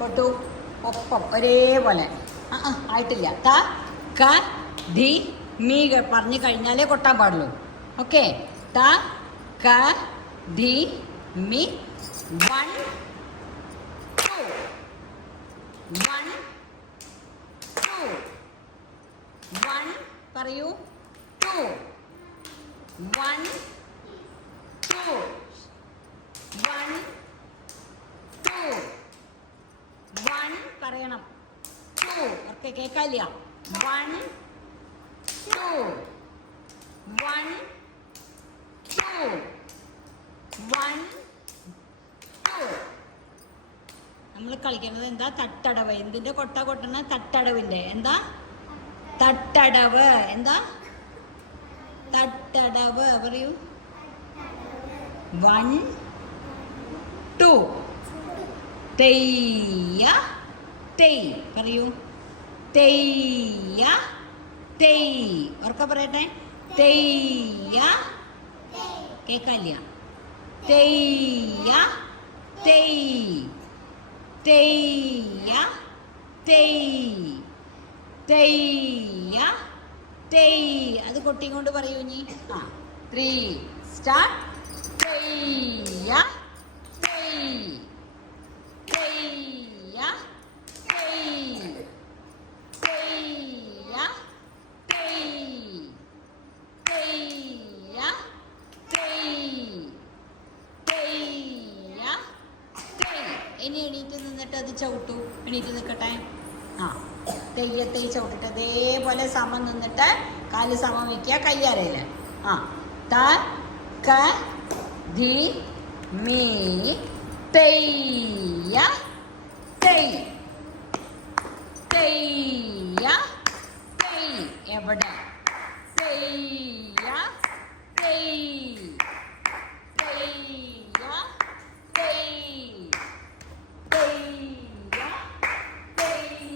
കൊട്ടു. ഒപ്പം ഒരേപോലെ. ആ ആ ആയിട്ടില്ല. ത ക ധി മീ പറഞ്ഞു കഴിഞ്ഞാലേ കൊട്ടാൻ പാടുള്ളൂ. ഓക്കെ. ത ക ധി മി one two. One two. One പറയൂ. Two. One two. One two. One പറയണം. ടു ഒക്കെ കേൾക്കാനില്ല. One two one two one two നമ്മൾ കളിക്കുന്നത് എന്താ? തട്ടടവ്. എന്തിന്റെ കൊട്ട കൊട്ടണ? തട്ടടവിന്റെ. എന്താ? തട്ടടവ്. എന്താ? തട്ടടവ്. പറയൂ. വൺ ടു തെയ്യ തെയ് പറയൂ. തെയ്യ തെയ്. ഉറക്ക പറയട്ടെ. തെയ്യ കേക്കല്ല തെയ്യ തെയ്. തെയ്യ തെയ്. തെയ്യ തെയ്. അത് കൊട്ടിയും കൊണ്ട് പറയൂ ഇനി. ആ ത്രീ സ്റ്റാർട്ട് തെയ്യ തെയ് തെയ്യ തെയ് തെയ്യ തെയ് തെയ്യ തെയ് തെയ്യ തെയ് ഇനി എണീറ്റ് നിന്നിട്ട് അത് ചവിട്ടു. എണീറ്റ് നിൽക്കട്ടെ. ആ. തെയ്യത്തെ ചവിട്ടിട്ട് അതേപോലെ സമം നിന്നിട്ട് കാൽ സമം വയ്ക്കുക കയ്യാരയിൽ. ആ. ത ക ധി മീ തെയ്യ തെയ് തെയ്യ തെയ് എവിടെ? തെയ്യ. തെയ് തെയ്യ തെയ് തെയ്യ തെയ്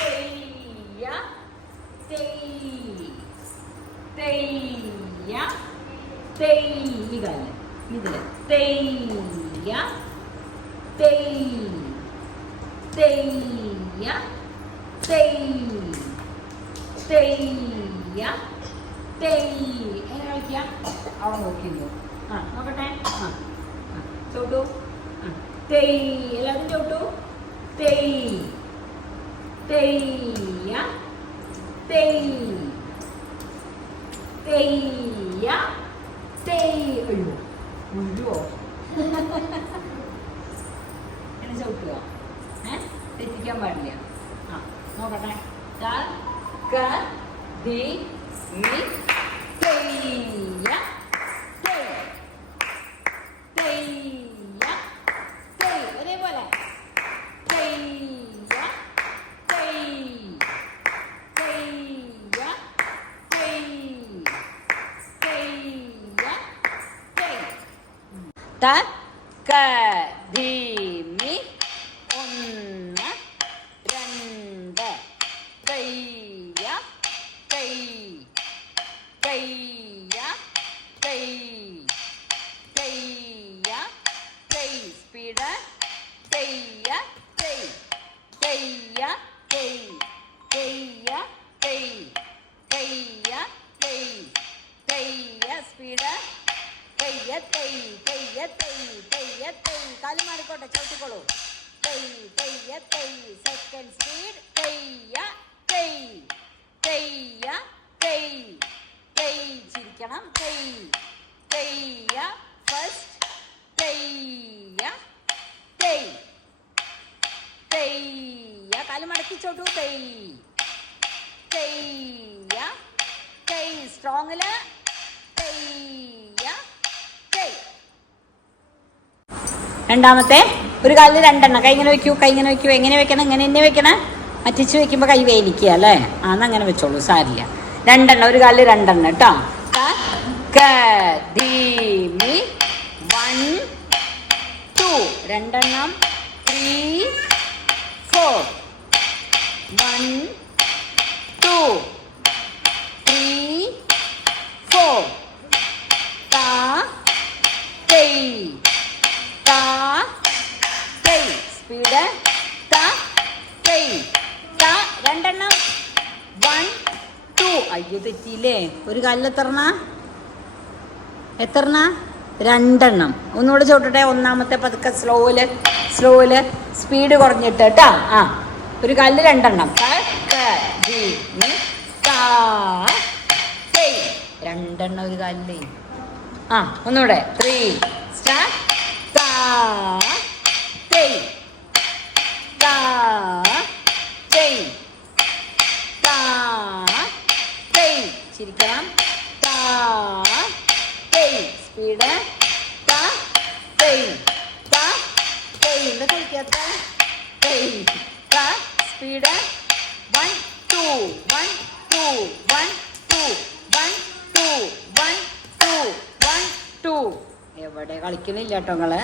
തെയ്യ തെയ് തെയ്യ തെയ് ഈ ഇതിൽ തെയ്യ തെയ് തെയ്യ തെയ് തെയ്യ തെയ് എങ്ങനെ കളിക്കാം അവിടെ നോക്കിയിരുന്നു ആ നോക്കട്ടെ ആ ചോട്ടു ആ തെയ് എല്ലാവരും ചോട്ടു തെയ് തെയ്യ തെയ് തെയ്യ തെയ് അയ്യോ മുഴുവോ? എന്നെ ചവിട്ടുക ഏ? തെറ്റിക്കാൻ പാടില്ല. ആ നോക്കട്ടെ. ത ക ദി മി തെയ്യ തെയ് തെയ്യ തെയ് ഒരേപോലെ തെയ്യ തെയ് തെയ്യ തെയ് തെയ്യ തെയ് ത ക ധി മി ഒന്ന് രണ്ട് കയ്യ കൈ കയ്യ കൈ കയ്യ കൈ സ്പീഡ് കയ്യ കൈ കയ്യ കൈ കയ്യ കൈ കയ്യ കൈ കയ്യ സ്പീഡ് തെയ്യ തെയ് തെയ്യ തെയ് തെയ്യ തെയ് കാൽ മാറിക്കോട്ടെ ചവിട്ടിക്കോളൂ. തെയ് തെയ്യ തെയ് സെക്കൻഡ് സ്പീഡ് തെയ്യ തെയ് തെയ്യ തെയ് തെയ് ചിരിക്കണം. തെയ് തെയ്യ. ഫസ്റ്റ് തെയ്യ തെയ് തെയ്യ. കാൽ മടക്കി ചോട്ടു തെയ് തെയ്യ തെയ് സ്ട്രോങ്ങിൽ രണ്ടാമത്തെ ഒരു കാലിൽ രണ്ടെണ്ണം. കൈ ഇങ്ങനെ വെക്കൂ കൈ ഇങ്ങനെ വെക്കൂ എങ്ങനെ വെക്കണം ഇങ്ങനെ എന്നെ വെക്കണം? അറ്റിച്ച് വെക്കുമ്പോൾ കൈ വേലിക്കുക അല്ലേ? ആന്ന് അങ്ങനെ വെച്ചോളൂ സാരില്ല. രണ്ടെണ്ണം ഒരു കാലിൽ രണ്ടെണ്ണം കേട്ടോ. രണ്ടെണ്ണം. Three four. One two. അയ്യോ തെറ്റിയില്ലേ? ഒരു കാലിൽ എത്രണ്ണ? എത്രണ്ണ? രണ്ടെണ്ണം. ഒന്നുകൂടെ ചോട്ടട്ടെ ഒന്നാമത്തെ പതുക്കെ സ്ലോയിൽ സ്ലോയിൽ സ്പീഡ് കുറഞ്ഞിട്ട് കേട്ടാ ആ ഒരു കല്ല് രണ്ടെണ്ണം. രണ്ടെണ്ണം ഒരു കല്ല് ആ ഒന്നുകൂടെ. ത്രീ സ്റ്റാർ താ തെയ് താ തെയ് തെയ് ചിരിക്കണം താ തെയ് സ്പീഡ് താ തെയ് താ. തെയ് എന്താ കളിക്കാത്ത താ speed one two one two one two one two one two one two എവിടെ കളിക്കണില്ല കേട്ടോ നിങ്ങൾ?